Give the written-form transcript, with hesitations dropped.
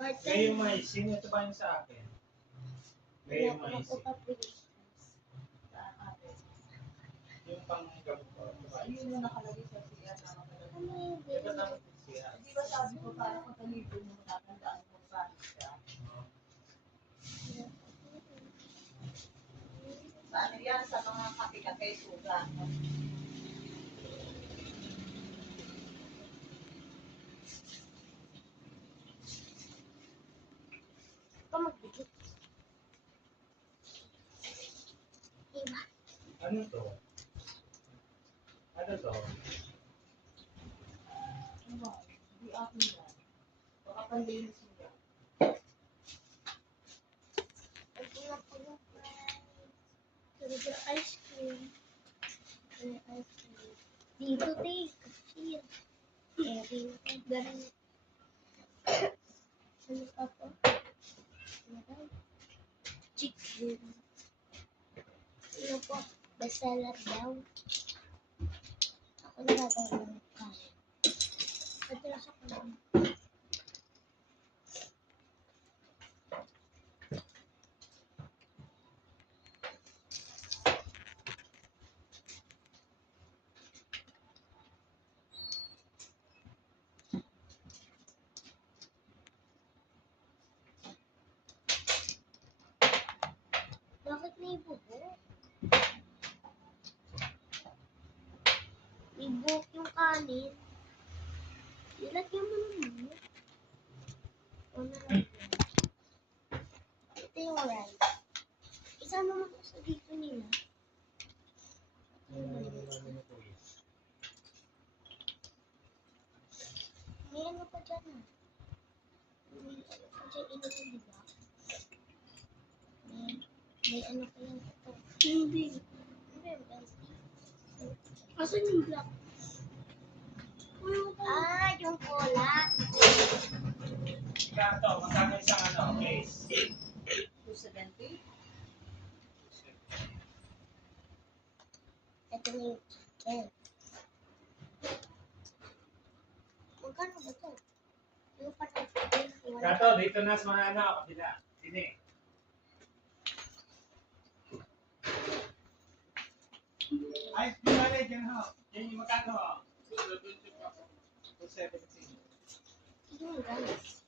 Ngayon mais, sino ito ba yung sa akin? Ngayon mais. Yung pang-gamot ko. Yun yung nakalagay sa siya. Diba dapat siya? Di ba sabi ko parang kung talibin mo tatandaan mo pa siya? Paano yan sa mga kape-kape suga? Magbigit. Diba? Ano to? Ano to? Ano? Di akin yan. Baka panlinis niya. Ito na po yung price. Ice cream. Ice cream. Dito, take. Here. Ganun. Ano pa po? Chicken. Ano po? Basalat daw. Ako nagagawa ng kain. Madalas ako lang. Bakit may buhok? May buhok yung kanin. Ilagyan mo naman. O nalagyan. Ito yung rice. Isama mo ko sa dito nila. May ano pa dyan ah. May ano pa dyan inuman, diba? May ano pa yan ito. Hindi. Ano yung healthy? Asan yung black? Ah, yung cola. Ikato, magkano isang ano, case? 270? Ito na yung chicken. Magkano ba ito? Yung parang Ikato, dito na sa mga ano, kapila. Sini. Ay, pinalay dyan ho. Yan yung magkano ho. 270. yung rice.